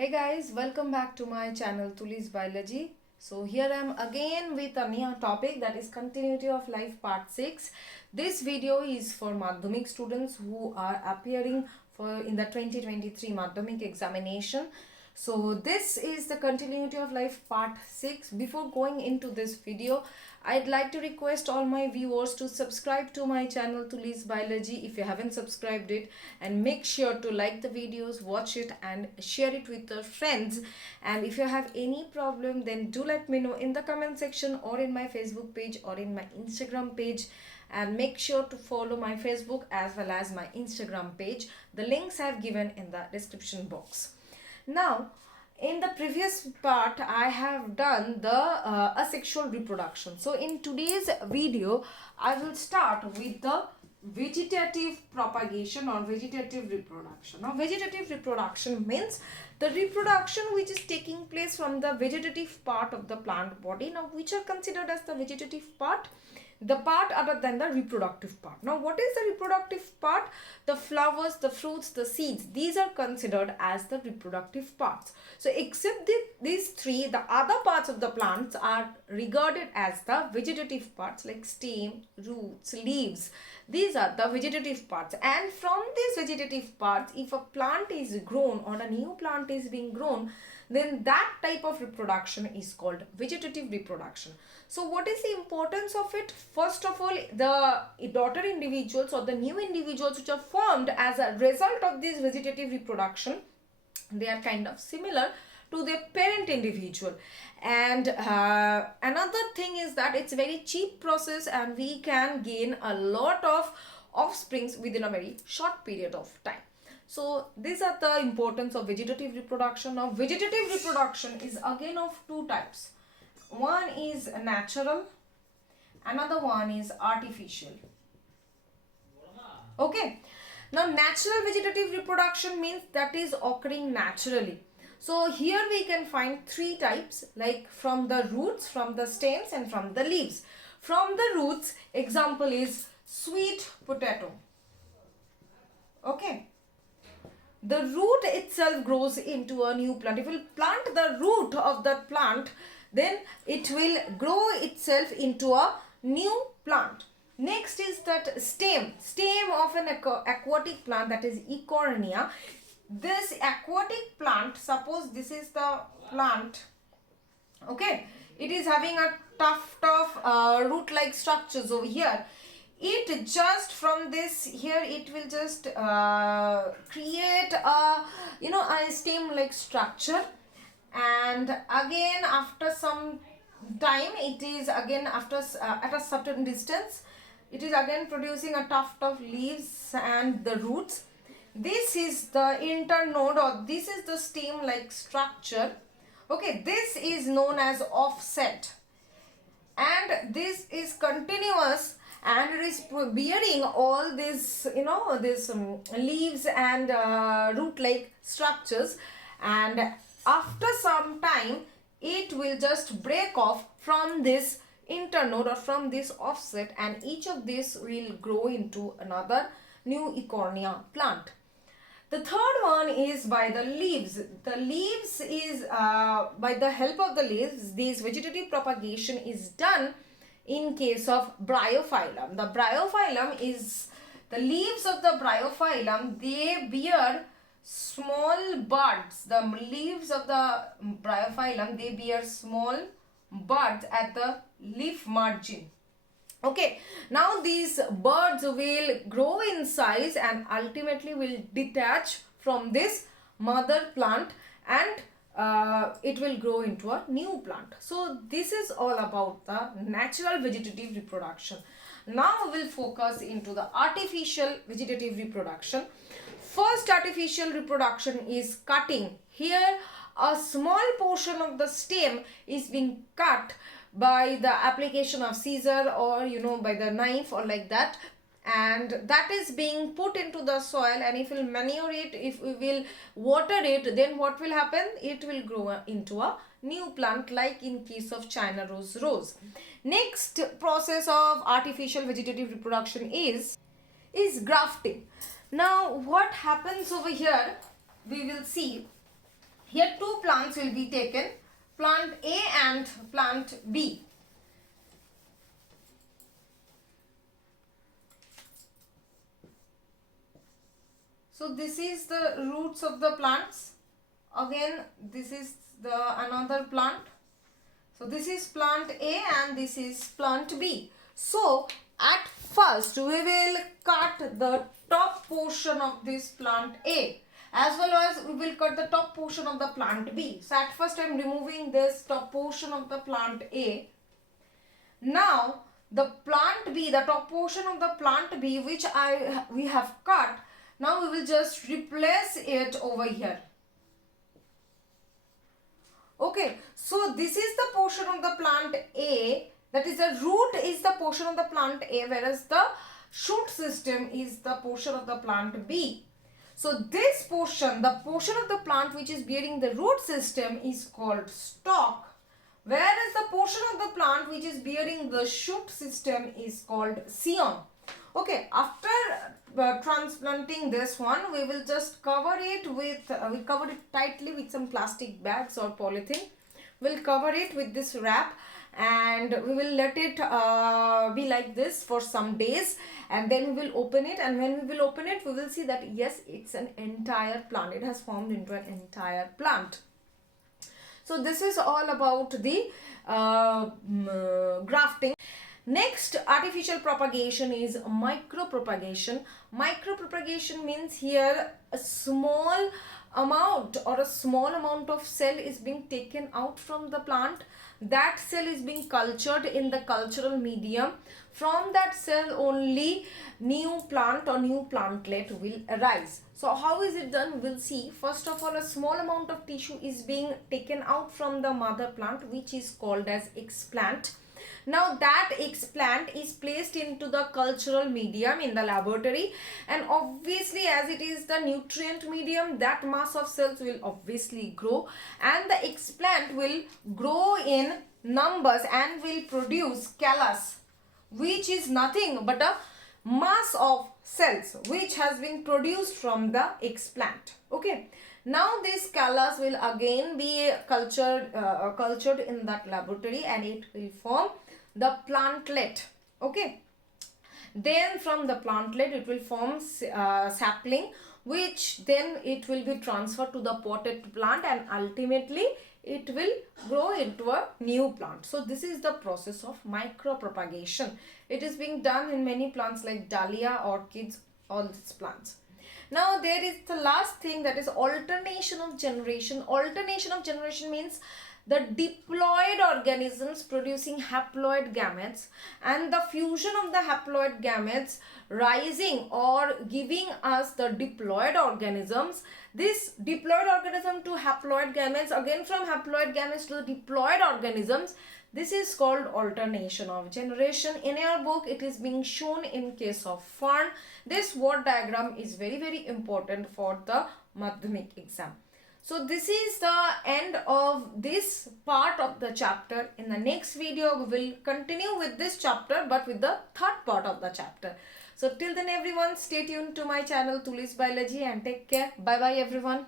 Hey guys, welcome back to my channel Tuli's Biology. So here I am again with a new topic, that is continuity of life part 6. This video is for Madhyamik students who are appearing for in the 2023 Madhyamik examination. So this is the continuity of life part 6. Before going into this video, I'd like to request all my viewers to subscribe to my channel Tuli's Biology if you haven't subscribed it, and make sure to like the videos, watch it and share it with your friends. And if you have any problem, then do let me know in the comment section or in my Facebook page or in my Instagram page. And make sure to follow my Facebook as well as my Instagram page. The links I have given in the description box. Now, in the previous part, I have done the asexual reproduction. So, in today's video, I will start with the vegetative propagation or vegetative reproduction. Now, vegetative reproduction means the reproduction which is taking place from the vegetative part of the plant body. Now, which are considered as the vegetative part? The part other than the reproductive part. Now, what is the reproductive part? The flowers, the fruits, the seeds, these are considered as the reproductive parts. So, except these three, the other parts of the plants are regarded as the vegetative parts, like stem, roots, leaves. These are the vegetative parts. And from these vegetative parts, if a plant is grown or a new plant is being grown, then that type of reproduction is called vegetative reproduction. So what is the importance of it? First of all, the daughter individuals or the new individuals which are formed as a result of this vegetative reproduction, they are kind of similar to their parent individual. And another thing is that it's a very cheap process and we can gain a lot of offsprings within a very short period of time. So these are the importance of vegetative reproduction. Now, vegetative reproduction is again of two types. One is natural, another one is artificial. Okay. Now, natural vegetative reproduction means that is occurring naturally. So here we can find three types, like from the roots, from the stems and from the leaves. From the roots, example is sweet potato. Okay. The root itself grows into a new plant. If you plant the root of that plant, then it will grow itself into a new plant. Next is that stem of an aquatic plant, that is Eichhornia. This aquatic plant, suppose this is the plant, okay, it is having a tuft of root like structures over here. It just from this here, it will just create a stem like structure, and again after some time, it is again after at a certain distance, it is again producing a tuft of leaves and the roots. This is the internode, or this is the stem like structure. Okay, this is known as offset, and this is continuous and it is bearing all this leaves and root like structures, and after some time it will just break off from this internode or from this offset, and each of these will grow into another new Eichhornia plant. The third one is by the leaves. The leaves is by the help of the leaves, this vegetative propagation is done in case of bryophyllum. The bryophyllum is the leaves of the bryophyllum, they bear small buds. The leaves of the bryophyllum, they bear small buds at the leaf margin. Okay, now these buds will grow in size and ultimately will detach from this mother plant, and it will grow into a new plant. So this is all about the natural vegetative reproduction. Now we will focus into the artificial vegetative reproduction. First artificial reproduction is cutting. Here a small portion of the stem is being cut by the application of scissor or by the knife or like that, and that is being put into the soil, and if we will manure it, if we will water it, then what will happen? It will grow into a new plant, like in case of China rose. Next process of artificial vegetative reproduction is grafting. Now what happens over here, we will see Here two plants will be taken, plant A and plant B. So this is the roots of the plants. Again, this is the another plant. So this is plant A and this is plant B. So at first we will cut the top portion of this plant A, as well as we will cut the top portion of the plant B. So at first I am removing this top portion of the plant A. Now the plant B, the top portion of the plant B which we have cut, now we will just replace it over here. Okay, so this is the portion of the plant A, that is the root is the portion of the plant A, whereas the shoot system is the portion of the plant B. So this portion, the portion of the plant which is bearing the root system is called stalk, whereas the portion of the plant which is bearing the shoot system is called scion. Okay, after transplanting this one, we will just cover it with, we cover it tightly with some plastic bags or polythene. We'll cover it with this wrap and we will let it be like this for some days, and then we will open it, and when we will open it, we will see that yes, it's an entire plant. It has formed into an entire plant. So this is all about the grafting. Next artificial propagation is micropropagation. Micropropagation means here a small amount or a small amount of cell is being taken out from the plant. That cell is being cultured in the cultural medium. From that cell only new plant or new plantlet will arise. So how is it done? We'll see. First of all, a small amount of tissue is being taken out from the mother plant, which is called as explant. Now that explant is placed into the cultural medium in the laboratory, and obviously as it is the nutrient medium, that mass of cells will obviously grow, and the explant will grow in numbers and will produce callus, which is nothing but a mass of cells which has been produced from the explant. Okay, now this callus will again be cultured in that laboratory, and it will form the plantlet. Okay, then from the plantlet it will form sapling, which then it will be transferred to the potted plant, and ultimately it will grow into a new plant. So this is the process of micropropagation. It is being done in many plants like dahlia, orchids, all these plants. Now there is the last thing, that is alternation of generation. Alternation of generation means the diploid organisms producing haploid gametes and the fusion of the haploid gametes rising or giving us the diploid organisms. This diploid organism to haploid gametes, again from haploid gametes to the diploid organisms, this is called alternation of generation. In your book it is being shown in case of fern. This word diagram is very important for the Madhyamik exam. So this is the end of this part of the chapter. In the next video we will continue with this chapter, but with the third part of the chapter. So till then everyone, stay tuned to my channel Tuli's Biology and take care. Bye bye everyone.